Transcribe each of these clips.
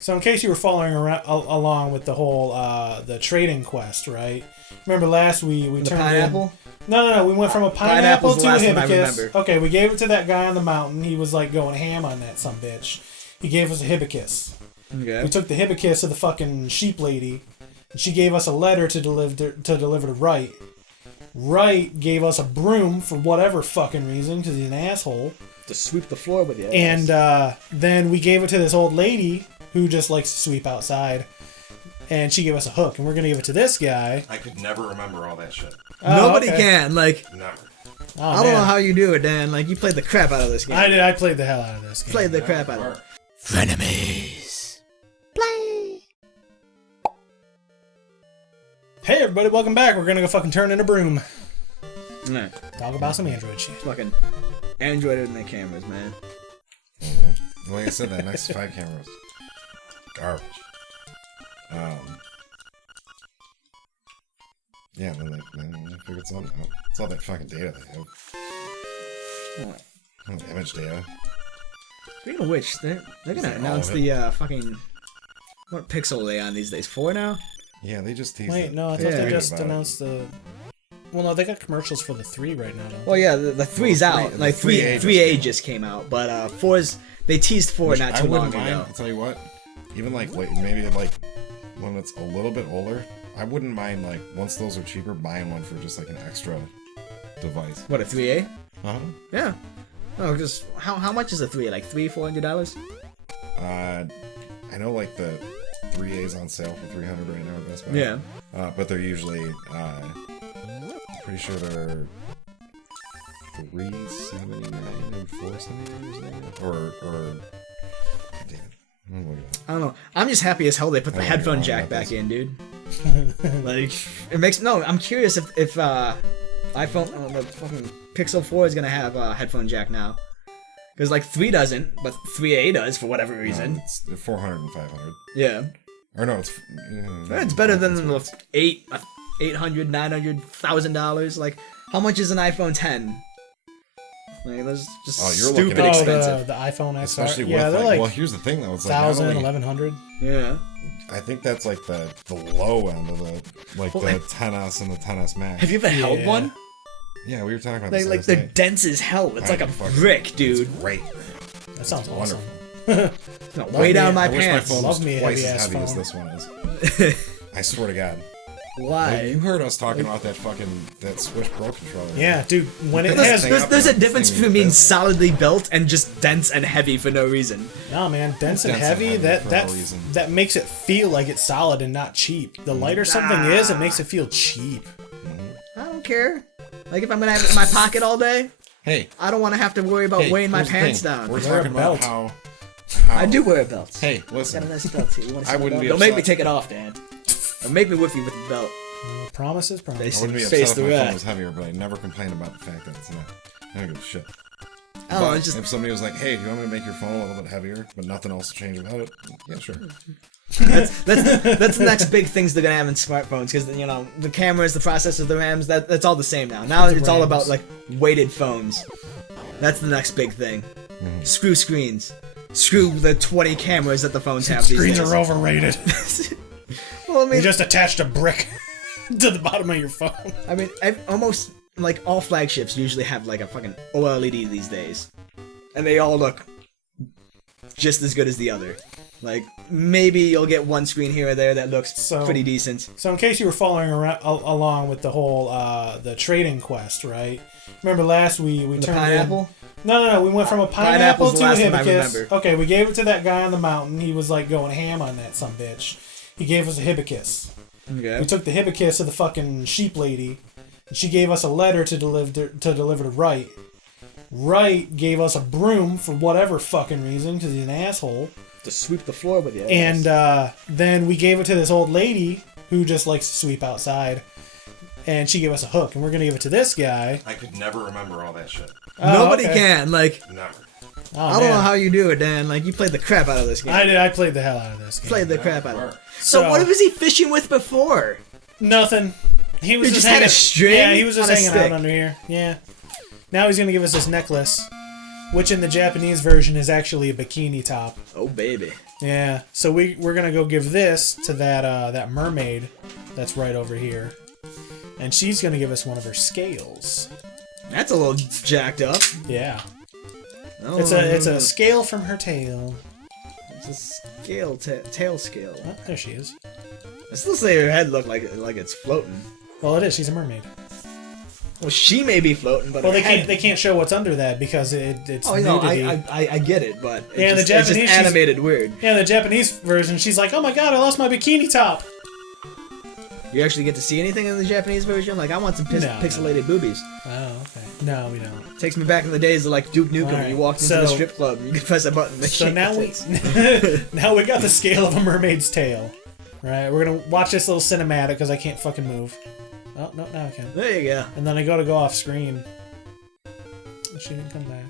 So in case you were following along with the whole the trading quest, right? Remember last we turned pineapple? No. We went from a pineapple to a hibiscus. I Okay, we gave it to that guy on the mountain. He was like going ham on that sumbitch. He gave us a hibiscus. Okay. We took the hibiscus to the fucking sheep lady. And she gave us a letter to deliver to Wright. Wright gave us a broom for whatever fucking reason because he's an asshole. To sweep the floor with you. And then we gave it to this old lady who just likes to sweep outside. And she gave us a hook, and we're gonna give it to this guy. I could never remember all that shit. Nobody can. Like, Never. Oh, I don't know how you do it, Dan. Like, you played the crap out of this game. I did. I played the hell out of this game. Played the crap out of it. Frenemies. Play. Hey everybody, welcome back. We're gonna go fucking turn in a broom. Nah, Talk about some Android shit. fucking Android in the cameras, man. Like I said, that next 5 cameras, garbage. Yeah, then they figured something out. It's all that fucking data they have. What? Image data. Speaking of which, they're gonna that announce all of the fucking... What pixel are they on these days? 4 now? Yeah, they just teased Wait, it. no, I thought Yeah. they just About it. announced the. Well, no, they got commercials for the 3 right now. Don't Well, yeah, the 3's Well, out. the Like, 3A 3A just came out. But 4's... They teased 4 Which not I too long wouldn't mind, ago. I'll tell you what. Even like maybe like when it's a little bit older, I wouldn't mind like once those are cheaper, buying one for just like an extra device. What, a 3A? Uh-huh. Yeah. No, just... How much is a 3A? Like $300-$400? I know like the 3A's on sale for $300 right now at Best Buy. Yeah. But they're usually pretty sure they're $379 and $479 or damn it. I'm looking at it. I don't know. I'm just happy as hell they put the I don't headphone know jack about back this. in, dude. Like, it makes... No, I'm curious if iPhone... the fucking Pixel 4 is gonna have a headphone jack now. Because, like, 3 doesn't, but 3A does for whatever reason. No, it's 400 and 500. Yeah. Or no, it's It's better than the $800, $900, $1,000. Like, how much is an iPhone 10? Like, that's just Oh, you're stupid looking at- expensive. the iPhone XR. especially Yeah, with they're like, like well, here's the thing though, it's like not 1,000, only, 1,100. Yeah. I think that's like the low end of the like Well, the like- 10s and the 10s Max. Have you ever held Yeah. one? Yeah, we were talking about Like, this like last they're night. dense as hell. It's like a fucking- brick, dude. It's great. That sounds awesome. Wonderful. No, way down my I wish my pants. phone Love was me a twice as heavy-ass heavy as phone. this one is. I swear to God. Why? You heard us talking about that Swish Pro controller. Yeah, dude. When it There's- has, There's a Thing difference is between being this. solidly built and just dense and heavy for no reason. no man, dense and Dense and heavy. heavy That for that no reason. that makes it feel like it's solid and not cheap. The lighter something is, it makes it feel cheap. I don't care. Like, if I'm gonna have it in my pocket all day, Hey, I don't want to have to worry about weighing my here's the pants thing. down. We're Wear a talking about belt. how I do wear a belt. Hey, Got a listen. nice belt here. You want to I see wouldn't my be belt? Don't make me upset. take it off, Dan. Or make me with you with the belt. Promises, I promises. wouldn't be Face upset the if my phone rat. was heavier, but I never complained about the fact that it's not. I don't give a shit. I don't know, But it's just... if somebody was like, "Hey, do you want me to make your phone a little bit heavier, but nothing else to change about it?" Yeah, sure. That's the next big things they're gonna have in smartphones, because you know the cameras, the processors, the RAMs, that's all the same now. Now it's all about like weighted phones. That's the next big thing. Screw screens. Screw the 20 cameras that the phones have these Screens days. are overrated. Well, I You mean, just attached a brick to the bottom of your phone. almost like all flagships usually have like a fucking OLED these days, and they all look just as good as the other. Like, maybe you'll get one screen here or there that looks So- pretty decent. So in case you were following along with the whole the trading quest, right? Remember last we The turned pineapple? No, we went from a pineapple Pineapple's to the a last one I hibiscus. remember. Okay, we gave it to that guy on the mountain. He was like going ham on that sumbitch. He gave us a hibiscus. Okay. We took the hibiscus to the fucking sheep lady. And she gave us a letter to deliver to Wright. Wright gave us a broom for whatever fucking reason because he's an asshole. To sweep the floor with you. And then we gave it to this old lady who just likes to sweep outside. And she gave us a hook, and we're gonna give it to this guy. I could never remember all that shit. Nobody okay. can. Like, Never. Oh, I don't know man. how you do it, Dan. Like, you played the crap out of this game. I did. I played the hell out of this game. Played the crap out of it. So- So what was he fishing with before? Nothing. He was He just just had hanging, a string Yeah, he was just on a hanging stick. out under here. Yeah. Now he's gonna give us this necklace, which in the Japanese version is actually a bikini top. Oh, baby. Yeah, so we're gonna go give this to that mermaid that's right over here, and she's gonna give us one of her scales. That's a little jacked up. Yeah, Oh, it's a scale from her tail. It's a scale, tail scale. Oh, there she is. I still say her head looked like it's floating. Well, it is. She's a mermaid. Well, she may be floating, but Well, her they head... can't show what's under that because it's Oh, no, nudity. I get it, but Yeah, the it's Japanese, just animated weird. Yeah, the Japanese version, she's like, "Oh my god, I lost my bikini top." You actually get to see anything in the Japanese version? Like, I want some pixelated boobies. Oh, okay. No, we don't. Takes me back in the days of like Duke Nukem. Alright, When you walked into the strip club, and you could press a button. And So now now we got the scale of a mermaid's tail. Right, we're gonna watch this little cinematic because I can't fucking move. Oh no, now I can. There you go. And then I go off screen. She didn't come back.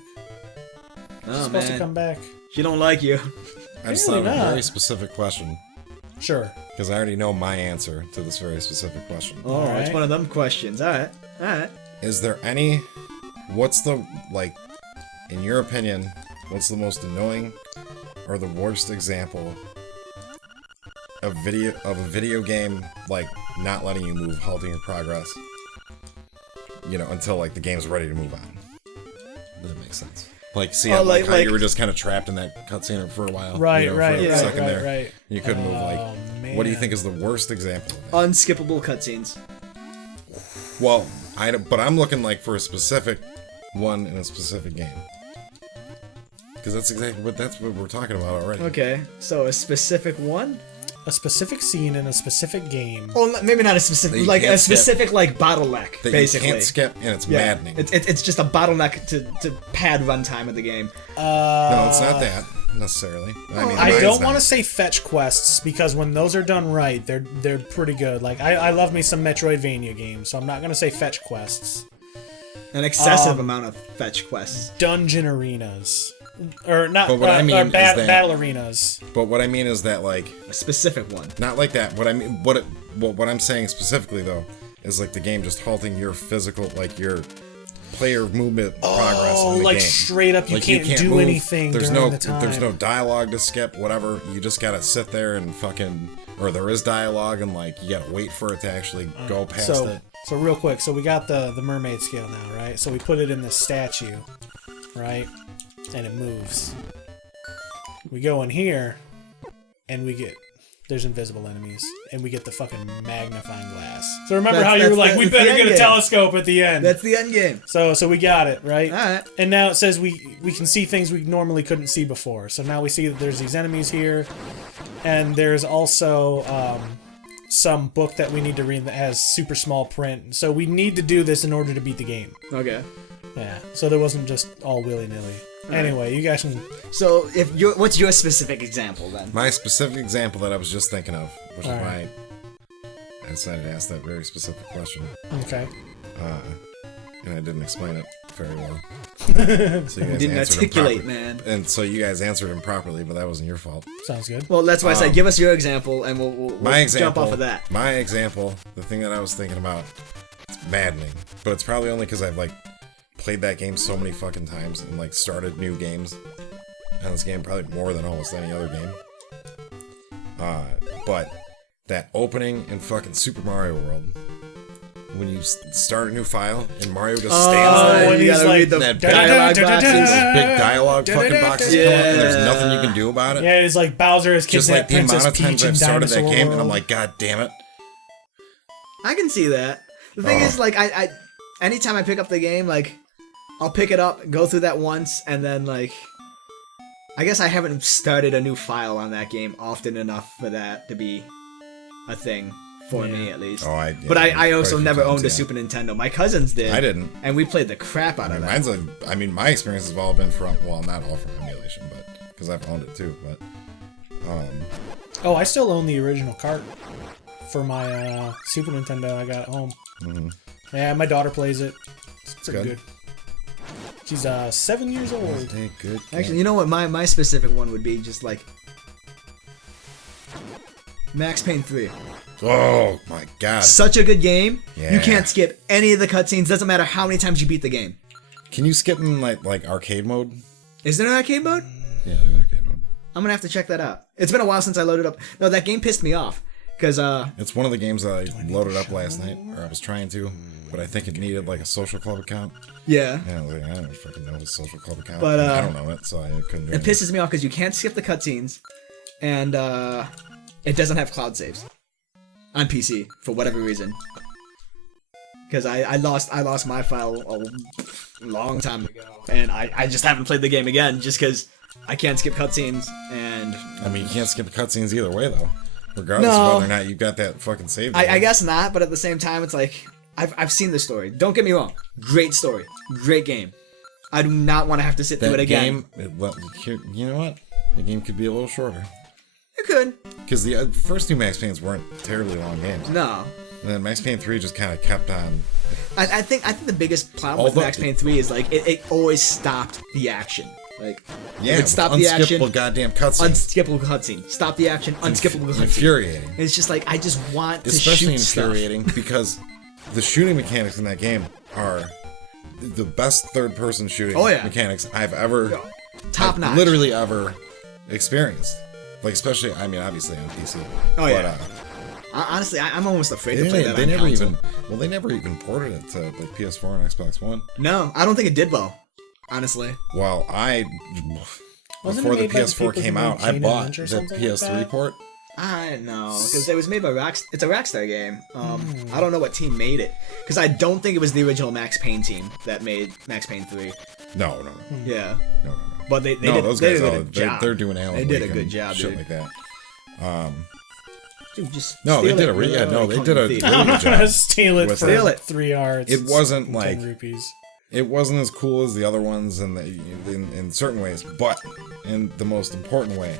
She's Oh supposed to man, come back. she don't like you. I just Really thought of a not. very specific question Sure. because I already know my answer to this very specific question. Oh, it's Alright. one of them questions. All right. Is there any? What's the like? In your opinion, what's the most annoying or the worst example of a video game like not letting you move, halting your progress? You know, until like the game's ready to move on. Does that make sense? Like, see, Oh, like how like- you were just kind of trapped in that cutscene for a while. Right, you know, right, for a right, second there. right. You couldn't move. Like, Oh, man. what do you think is the worst example of that? Unskippable cutscenes. Well, but I'm looking like for a specific one in a specific game. Because that's exactly what we're talking about already. Okay, so a specific one? A specific scene in a specific game. Well, maybe not a That specific, you like can't a skip. specific like bottleneck, That basically. you can't skip, and it's Yeah. maddening. It's just a bottleneck to pad runtime of the game. No, it's not that necessarily. I mean, I mine's don't not. want to say fetch quests because when those are done right, they're pretty good. Like I love me some Metroidvania games, so I'm not gonna say fetch quests. An excessive amount of fetch quests. Dungeon arenas, or not? But what I mean is that- battle arenas. But what I mean is that like A specific one. not like that. What I mean, what I'm saying specifically though is like the game just halting your physical, like your player movement progress in the like game. straight up, you Like, can't do move. anything There's during no the time. there's no dialogue to skip. Whatever, you just gotta sit there and fucking, or there is dialogue and like you gotta wait for it to actually go past it. So real quick, so we got the mermaid scale now, right? So we put it in the statue, right? And it moves. We go in here, and there's invisible enemies, and we get the fucking magnifying glass. So remember how you were like, we that's the better end get a game. telescope at the end. That's the end game. So we got it, right? Alright. And now it says we can see things we normally couldn't see before. So now we see that there's these enemies here, and there's also some book that we need to read that has super small print. So we need to do this in order to beat the game. Okay. Yeah. So there wasn't just all willy-nilly. Anyway, you guys can... So what's your specific example then? My specific example that I was just thinking of, which is Alright. why I decided to ask that very specific question, Okay. and I didn't explain it very well. So you guys Didn't answered articulate, him man. And so you guys answered him properly, but that wasn't your fault. Sounds good. Well, that's why I said give us your example, and we'll My example, jump off of that. My example, the thing that I was thinking about, it's maddening, but it's probably only because I've like played that game so many fucking times and like started new games on this game probably more than almost any other game. But that opening in fucking Super Mario World, when you start a new file and Mario just stands there. when you he's gotta like, read the that dialogue boxes. Those big dialogue fucking boxes come up and there's Yeah. nothing you can do about it. Yeah, it's like Bowser has Just like kidnapped the amount Princess of times Peach in I've started that Dinosaur game World. and I'm like, God damn it. I can see that. The thing Oh. is, like, I anytime I pick up the game, like, I'll pick it up, go through that once, and then, like, I guess I haven't started a new file on that game often enough for that to be a thing for me, at least. Oh, But I quite also a few never times, owned a yeah. Super Nintendo. My cousins did. I didn't. And we played the crap out I of mean, that. my experience has all been from, well, not all from emulation, but because I've owned it too. But Oh, I still own the original cart for my Super Nintendo I got at home. Yeah, my daughter plays it. It's pretty good. good. She's 7 years old. hey, good. Actually, you know what my specific one would be? Just, like, Max Payne 3. Oh my god! Such a good game. Yeah. You can't skip any of the cutscenes. Doesn't matter how many times you beat the game. Can you skip in like arcade mode? Is there an arcade mode? Yeah, there's an arcade mode. I'm gonna have to check that out. It's been a while since I loaded up. No, that game pissed me off. Because, It's one of the games that I loaded up last night, or I was trying to, but I think it needed like a social club account. yeah. Yeah, like, I don't fucking know his social club account. But, I don't know it, so I couldn't do It pisses me off because you can't skip the cutscenes, and it doesn't have cloud saves on PC for whatever reason. Because I lost my file a long time ago, and I just haven't played the game again just because I can't skip cutscenes. And I mean, you can't skip the cutscenes either way though, regardless No. of whether or not you've got that fucking save. I guess not, but at the same time, it's like I've seen the story. Don't get me wrong, great story, great game. I do not want to have to sit through it that again. game. You know what? The game could be a little shorter It could. because the first two Max Paynes weren't terribly long games. No. And then Max Payne 3 just kind of kept on. I think the biggest problem with Although- Max Payne 3 is like it always stopped the action. Like Yeah, it stopped the action. unskippable goddamn cutscenes. Unskippable cutscene. Stop the action. Unskippable cutscene. Infuriating. It's just like I just want to Especially shoot stuff. infuriating because the shooting mechanics in that game are the best third-person shooting Oh, yeah. mechanics I've ever, Top I've notch. literally ever experienced. Like especially, I mean, obviously on PC. Oh, yeah. But, Honestly, I'm almost afraid to they, play didn't- that they on never console. even. Well, they never even ported it to like PS4 and Xbox One. No, I don't think it did well. Honestly. Well, Wasn't before it the made by the PS4 people came who made out, I Kane bought Lynch or the something like PS3 that? port. I don't know, because it was made by It's a Rockstar game. I don't know what team made it, because I don't think it was the original Max Payne team that made Max Payne 3. No. Yeah, No. but they No, did, those they guys, did a they're, job. they're doing Alan They did a Wake good and job, shit dude. like that. Dude, just No, they steal did it. a re- yeah, no, they Kung did a Thief. really I'm good not gonna job. steal it with for that. Steal it. 3 yards. It wasn't and like 10 rupees. it wasn't as cool as the other ones in certain ways, but in the most important way,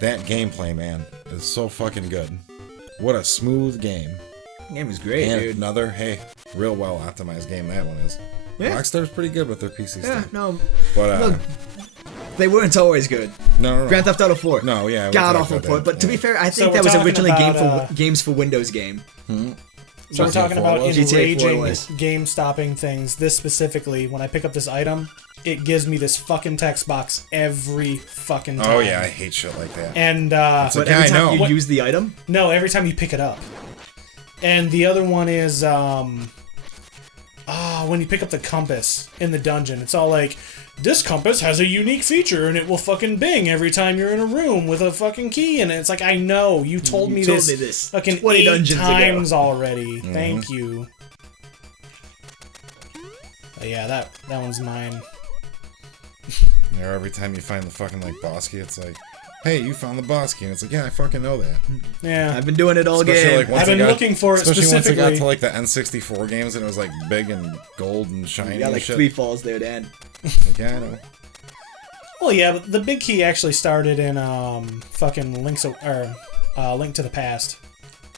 that gameplay, man, is so fucking good. What a smooth game. Game was great, And dude. another, real well optimized game that one is. Yeah. Rockstar's pretty good with their PC Yeah, stuff. no, But look, they weren't always good. no. Grand Theft Auto 4. No, yeah, we God talked awful about port. that, But to be yeah. fair, I So think we're that was talking originally about, games for Windows game. So we're GTA talking 4 about was? GTA 4 enraging was. game stopping things. This specifically, when I pick up this item, it gives me this fucking text box every fucking time. Oh yeah, I hate shit like that. And It's But like, yeah, every I time know. you use the item, no, every time you pick it up. And the other one is when you pick up the compass in the dungeon, it's all like, this compass has a unique feature and it will fucking bing every time you're in a room with a fucking key in it. It's like, I know, you told me this fucking 20 8 dungeons ago. times already. Thank you. But yeah, that one's mine. You know, every time you find the fucking like boss key, it's like, hey, you found the boss key, and it's like, yeah, I fucking know that. Yeah. I've been doing it all Especially, game. like, once I've it been got- looking for it especially once it got specifically. to like the N64 games, and it was like big and gold and shiny You got and like shit. 3 falls there, Dan. Like, yeah, I know. Well, yeah, but the big key actually started in fucking Link to the Past.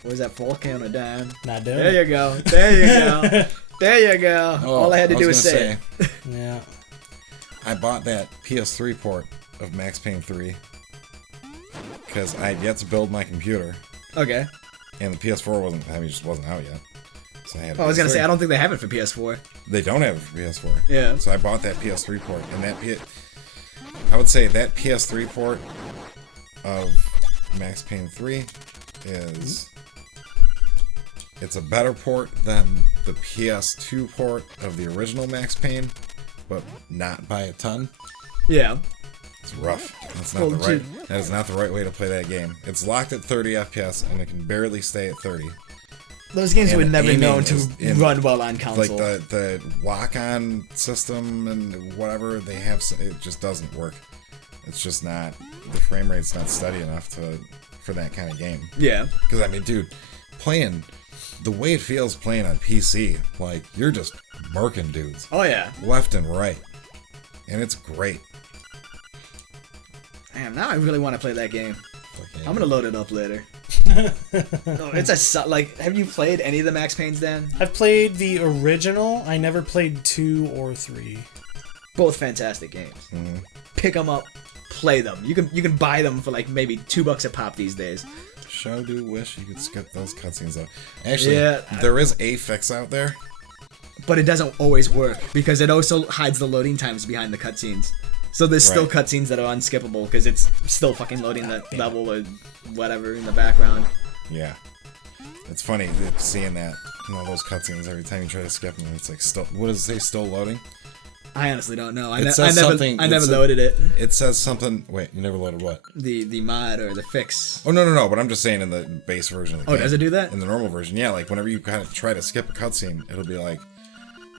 What was that, fall count or down? Not doing There it. you go. There you go. There you go. All I had to do was was say gonna it. Yeah. I bought that PS3 port of Max Payne 3 because I had yet to build my computer, Okay. and the PS4 just wasn't out yet. So I had. I was gonna PS3. say I don't think they have it for PS4. They don't have it for PS4. Yeah. So I bought that PS3 port, and I would say that PS3 port of Max Payne 3 is. It's a better port than the PS2 port of the original Max Payne, but not by a ton. Yeah. It's rough. That's Well, not the right. dude. That is not the right way to play that game. It's locked at 30 FPS, and it can barely stay at 30. Those games And were never aiming known to is in- run well on console. Like the lock-on system and whatever they have, it just doesn't work. It's just not. The frame rate's not steady enough for that kind of game. Yeah. Because I mean, dude, playing the way it feels playing on PC, like you're just murking dudes Oh yeah. left and right, and it's great. Damn, now I really want to play that game. Fucking- I'm gonna load it up later. No, like, have you played any of the Max Paynes, Dan? I've played the original. I never played 2 or 3. Both fantastic games. Pick them up, play them. You can buy them for like maybe $2 a pop these days. Sure do wish you could skip those cutscenes though. Actually, Yeah. there is a fix out there. But it doesn't always work because it also hides the loading times behind the cutscenes. So there's still Right. cutscenes that are unskippable because it's still fucking loading that level or whatever in the background. Yeah. It's funny seeing that in all those cutscenes every time you try to skip them. It's like still. What does it say? Still loading? I honestly don't know. I It never loaded it. It says something. Wait, you never loaded what? The mod or the fix. Oh no! But I'm just saying in the base version of the game. Oh, does it do that? In the normal version, yeah. Like whenever you kind of try to skip a cutscene, it'll be like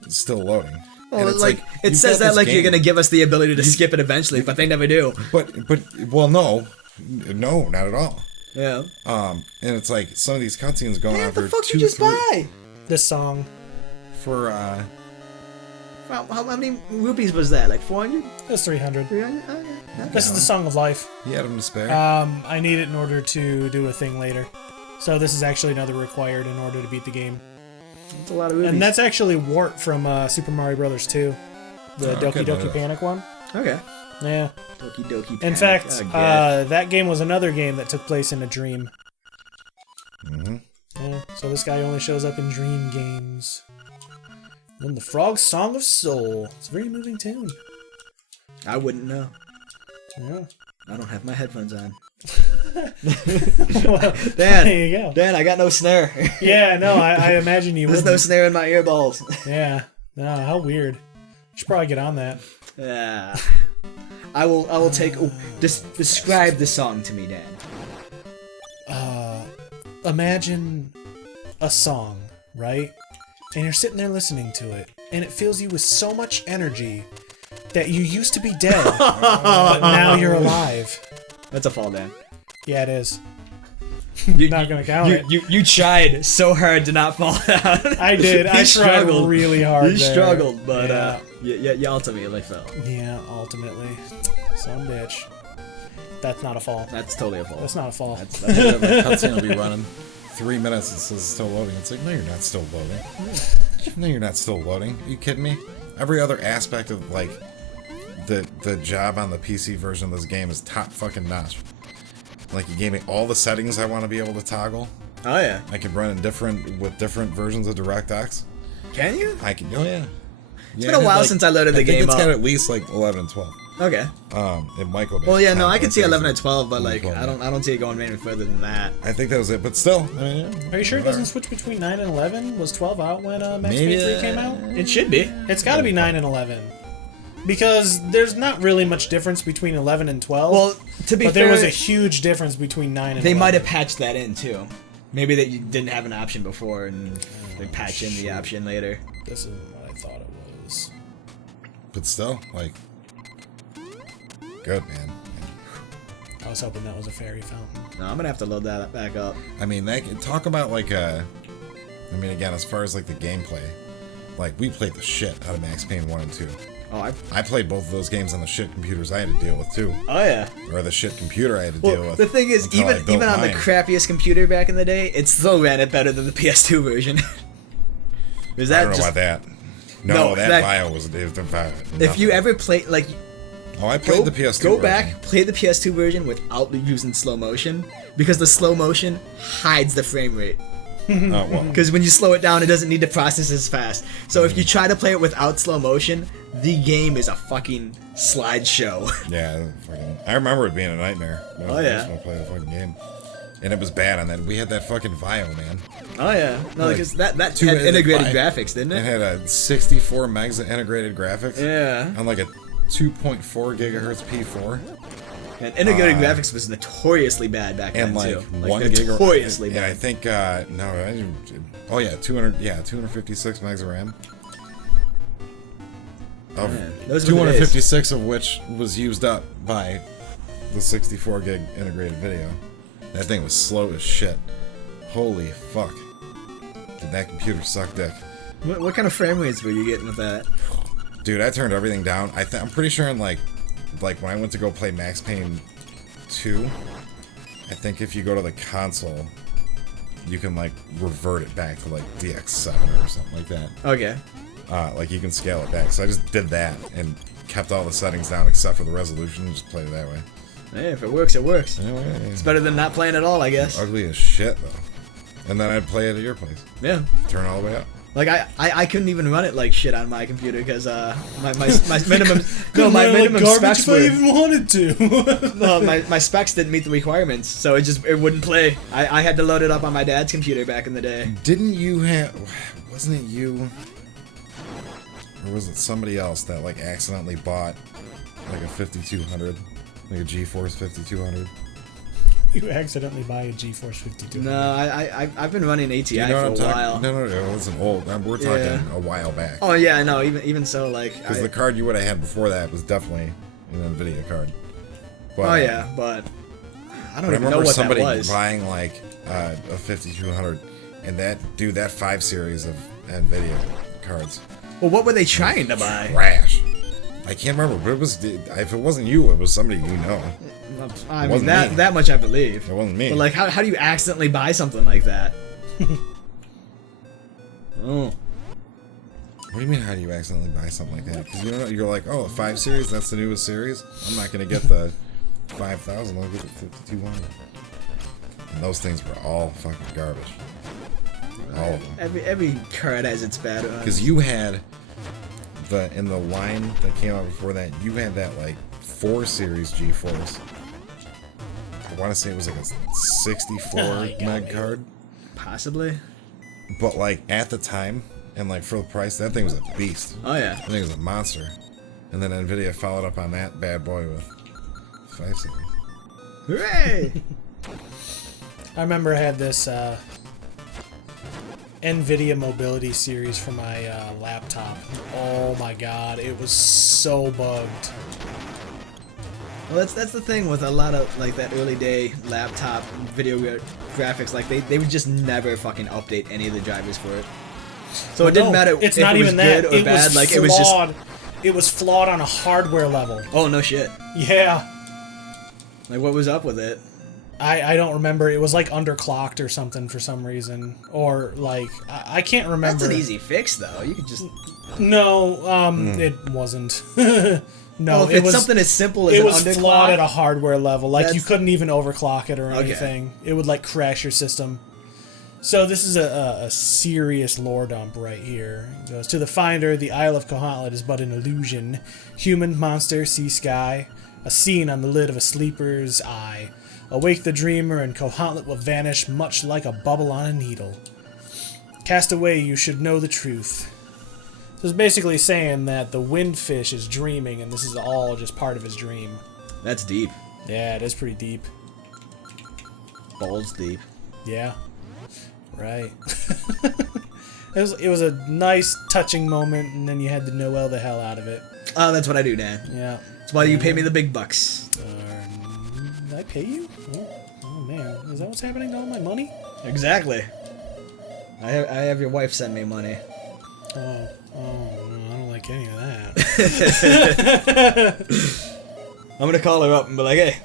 it's still loading. Well, And it's like it you've says got that this like you're game. gonna give us the ability to skip it eventually, but they never do. But well, no, not at all. Yeah. And it's like some of these cutscenes going Hey, on what the for fuck 2, you just 3 buy? This song. for How many rupees was that? Like 400? That's 300. 300? Oh, yeah. This is the Song of Life. he had them to spare. I need it in order to do a thing later. So this is actually another required in order to beat the game. That's a lot of rupees. And that's actually Wart from Super Mario Brothers 2. The Oh, okay, Doki no, Doki no. Panic one. Okay. Yeah. Doki Doki In Panic. fact, I get it. that game was another game that took place in a dream. Mm-hmm. Yeah, so this guy only shows up in dream games. Then the Frog's Song of Soul. It's a very moving tune. I wouldn't know. Yeah. I don't have my headphones on. Well, Dan, there you go. Dan, I got no snare. Yeah, no, I imagine you There's would. no snare in my earballs. Yeah. No, how weird. You should probably get on that. Yeah. I will take. Describe the song to me, Dan. Imagine a song, right? And you're sitting there listening to it, and it fills you with so much energy that you used to be dead, but now you're alive. That's a fall, Dan. Yeah, it is. You, Not gonna count it. You tried so hard to not fall down. I did. I tried struggled really hard. You there. struggled, but yeah. you ultimately fell. Yeah, ultimately. Some bitch. That's not a fall. That's totally a fall. That's not a fall. That's The cutscene will be running 3 minutes and says it's still loading. It's like, no, you're not still loading. No, you're not still loading. Are you kidding me? Every other aspect of like the job on the PC version of this game is top fucking notch. Like, you gave me all the settings I want to be able to toggle. Oh yeah. I can run in different versions of DirectX. Can you? I can. Oh yeah. It's been a while since I loaded the game I think it's up. got at least like 11 and 12. Okay. It might go back. Well, yeah, no, 10, I can but see think 11 and it's 12, but like 12, I don't see it going any further than that. I think that was it, but still. I mean, yeah, Are you sure it whatever. doesn't switch between 9 and 11? Was 12 out when Max Maybe, Payne 3 came out? It should be. It's got to be 9 and 11. Because there's not really much difference between 11 and 12. Well, to be but fair, there was a huge difference between 9 and they 11. might have patched that in too. Maybe that you didn't have an option before, and they patch in the option later. This is what I thought it was. But still, like, good, man. I was hoping that was a fairy fountain. No, I'm gonna have to load that back up. I mean, talk about like I mean, again, as far as like the gameplay, like we played the shit out of Max Payne 1 and 2. Oh, I played both of those games on the shit computers I had to deal with too, Oh yeah. or the shit computer I had to deal Well, with. the thing is, until I built even on the mine. crappiest computer back in the day, it still ran it better than the PS2 version. Is I that don't know just, about that. No, No, that that- Vio was the Vio. if you ever play like Oh, I played the PS2 go version. back, play the PS2 version without using slow motion, because the slow motion hides the frame rate. Oh, well. Because when you slow it down, it doesn't need to process as fast. So if you try to play it without slow motion, the game is a fucking slideshow. Yeah, I remember it being a nightmare. When Oh, I yeah. was going to play the fucking game. And it was bad on that. We had that fucking Vio, man. Oh yeah, no, Like, because that had 2 integrated five- graphics, didn't It it? had a 64 megs of integrated graphics. Yeah, On like a 2.4 gigahertz P4. and integrated graphics was notoriously bad back And then like too. 1 gigahertz. Notoriously And I bad. think, oh yeah, 256 megs of RAM. Of Man, those were the days. 256 of which was used up by the 64 gig integrated video. That thing was slow as shit. Holy fuck. Did that computer suck dick. What kind of frame rates were you getting with that? Dude, I turned everything down. I'm pretty sure in like when I went to go play Max Payne 2, I think if you go to the console, you can like revert it back to like DX7 or something like that. Okay. Like you can scale it back. So I just did that and kept all the settings down except for the resolution and just played it that way. Hey, if it works, it works. Anyway, It's better than not playing at all, I guess. ugly as shit though. And then I'd play it at your place. Yeah. Turn all the way up. Like I couldn't even run it like shit on my computer because my minimum Couldn't run it like garbage specs if I were even wanted to. no, my specs didn't meet the requirements, so it wouldn't play. I had to load it up on my dad's computer back in the day. Didn't you have? Wasn't it you? Or was it somebody else that like accidentally bought like a 5200, like a GeForce 5200? You accidentally buy a GeForce 5200. No, I've been running ATI Do you know what for I'm a talking? while. No, it's an old. We're talking Yeah. a while back. Oh yeah, no, even so, like. Because the card you would have had before that was definitely an NVIDIA card. But, Oh yeah, but I don't I even know remember what somebody that was. buying like a 5200, and that 5 series of NVIDIA cards. Well, what were they trying to buy? Trash. I can't remember, but it was. If it wasn't you, it was somebody you know. I mean, wasn't me. that much I believe. It wasn't me. But like, how do you accidentally buy something like that? Oh. What do you mean? How do you accidentally buy something like that? Because you're like, oh, a 5 series. That's the newest series. I'm not gonna get the 5000. I'll get the 5200. And those things were all fucking garbage. All of them. Every card has its bad ones. Because you had in the line that came out before that, you had that like 4 series GeForce. I want to say it was like a 64 meg card. Possibly. But like at the time, and like for the price, that thing was a beast. Oh yeah. That thing was a monster. And then NVIDIA followed up on that bad boy with 5 series. Hooray! I remember I had this NVIDIA Mobility series for my laptop. Oh my god, it was so bugged. Well, that's the thing with a lot of like that early day laptop video graphics. Like they would just never fucking update any of the drivers for it. So it didn't matter it's if not it was even that. good or It bad. was Like flawed. it was just. It was flawed on a hardware level. Oh no shit! Yeah. Like what was up with it? I don't remember. It was like underclocked or something for some reason, or like I can't remember. That's an easy fix though. You could just. No, it wasn't. No, Oh, if it's something as simple as it an was underclock, flawed at a hardware level. Like you That's- couldn't even overclock it or Okay. anything. It would like crash your system. So this is a serious lore dump right here. It goes to the finder. The Isle of Kohatlet is but an illusion. Human, monster, sea, sky. A scene on the lid of a sleeper's eye. Awake the dreamer, and Kohatlet will vanish, much like a bubble on a needle. Cast away, you should know the truth. So it's basically saying that the windfish is dreaming, and this is all just part of his dream. That's deep. Yeah, it is pretty deep. Balls deep. Yeah. Right. It was a nice, touching moment, and then you had to Noel the hell out of it. Oh, that's what I do, Dan. Yeah. That's why you pay me the big bucks. Did I pay you? Oh man, is that what's happening to all my money? Exactly. I have your wife send me money. Oh no, I don't like any of that. I'm gonna call her up and be like, "Hey,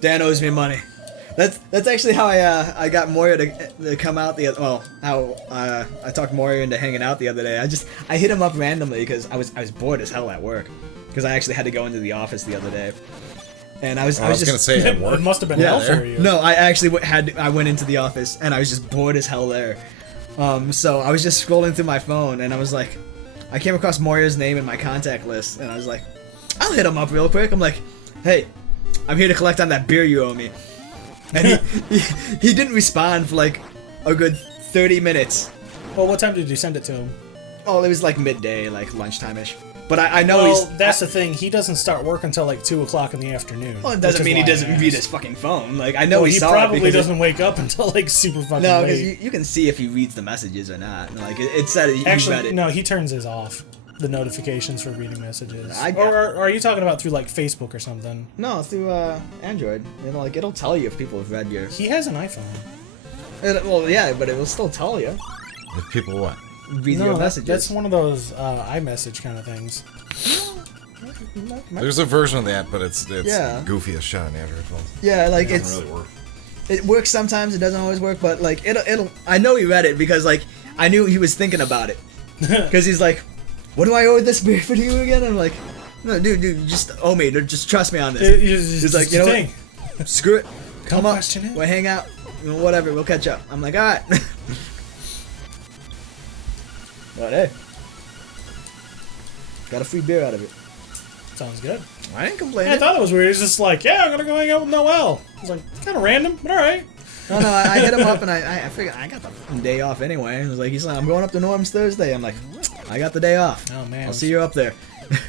Dan owes me money." That's actually how I got Moria to come out how I talked Moria into hanging out the other day. I hit him up randomly because I was bored as hell at work because I actually had to go into the office the other day, and I was I was just gonna say at work. It must have been Yeah, hell for you. no, I actually I went into the office and I was just bored as hell there. So I was just scrolling through my phone and I was like, I came across Moria's name in my contact list and I was like, I'll hit him up real quick. I'm like, hey, I'm here to collect on that beer you owe me. And he didn't respond for like a good 30 minutes. Well, what time did you send it to him? Oh, it was like midday, like lunchtime-ish. But I know Well, he's... that's the thing. He doesn't start work until like 2 o'clock in the afternoon. Well, it which doesn't is mean he why I doesn't read asked. his fucking phone. Like, I know Well, he he saw it probably because doesn't wake up until like super fucking No, late. because you can see if he reads the messages or not. Like, it said he read Actually, it. no, he turns his off. The notifications for reading messages. I Or are you talking about through like Facebook or something? No, through Android. You know, like, it'll tell you if people have read your... He has an iPhone. Well, yeah, but it will still tell you. If people what? Read No, your that- messages. that's one of those iMessage kind of things. There's a version of that, but it's Yeah. goofy as shit on Android phones. Yeah, like, It it's... doesn't really work. It works sometimes, it doesn't always work, but, like, it'll... I know he read it because, like, I knew he was thinking about it. Because he's like, what do I owe this beer for you again? I'm like, no, dude, you just owe me. Just trust me on this. He's like, you know what? Screw it. Come Don't up. question it. We'll hang out. Whatever. We'll catch up. I'm like, all right. But hey, got a free beer out of it. Sounds good. I ain't complaining. Yeah, I thought it was weird. He's just like, yeah, I'm gonna go hang out with Noel. I was like, kind of random, but all right. No, I hit him up and I figured I got the fucking day off anyway. He was like, I'm going up to Norm's Thursday. I'm like, I got the day off. Oh man, I'll see you up there.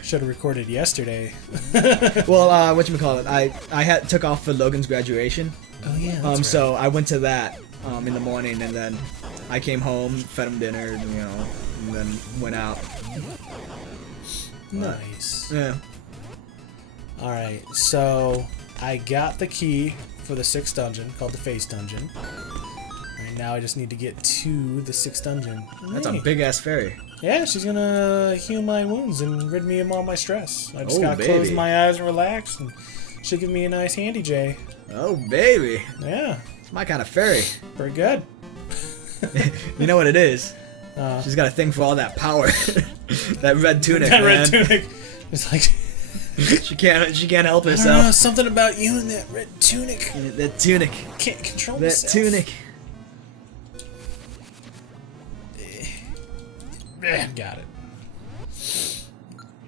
Should have recorded yesterday. Well, whatchamacallit, I took off for Logan's graduation. Oh yeah. That's right. So I went to that in the morning, and then I came home, fed him dinner, and then went out. Nice. Yeah. All right, so I got the key for the 6th dungeon, called the Face Dungeon. Right now, I just need to get to the 6th dungeon. That's Hey. a big ass fairy. Yeah, she's gonna heal my wounds and rid me of all my stress. I just Oh, gotta close baby. my eyes and relax, and she'll give me a nice handy J. Oh baby, Yeah, it's my kind of fairy. pretty good. You know what it is? Uh, She's got a thing for all that power. That red tunic, that man. red tunic. It's like She can't help I don't know, herself. something about you and that red tunic. That tunic. Can't control That myself. tunic. Got it.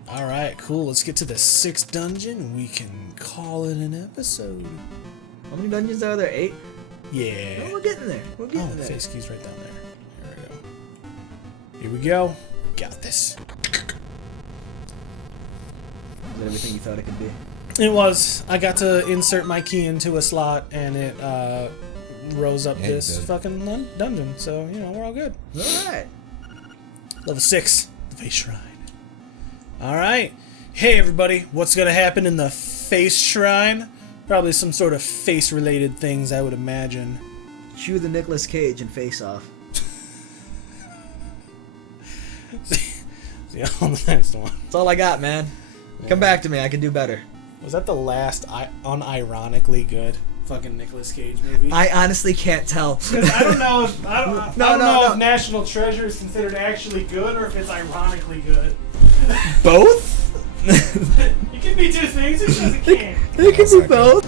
Alright, cool. Let's get to the 6th dungeon. We can call it an episode. How many dungeons are there? 8? Yeah. Oh, we're getting there. We're Oh, getting the there. face key's right down there. Here we go. Here we go. Got this. Is that everything you thought it could be? It was. I got to insert my key into a slot, and it rose up Yeah, this it did. fucking dungeon. So, we're all good. Alright. Level 6, the Face Shrine. Alright. Hey everybody, what's gonna happen in the Face Shrine? Probably some sort of face-related things, I would imagine. Chew the Nicolas Cage and Face Off. The next one. That's all I got, man. Come back to me. I can do better. Was that the last unironically good fucking Nicolas Cage movie? I honestly can't tell. I don't know if I don't No, know no. if National Treasure is considered actually good or if it's ironically good. Both? You can be two things. It says it can't. It can be both.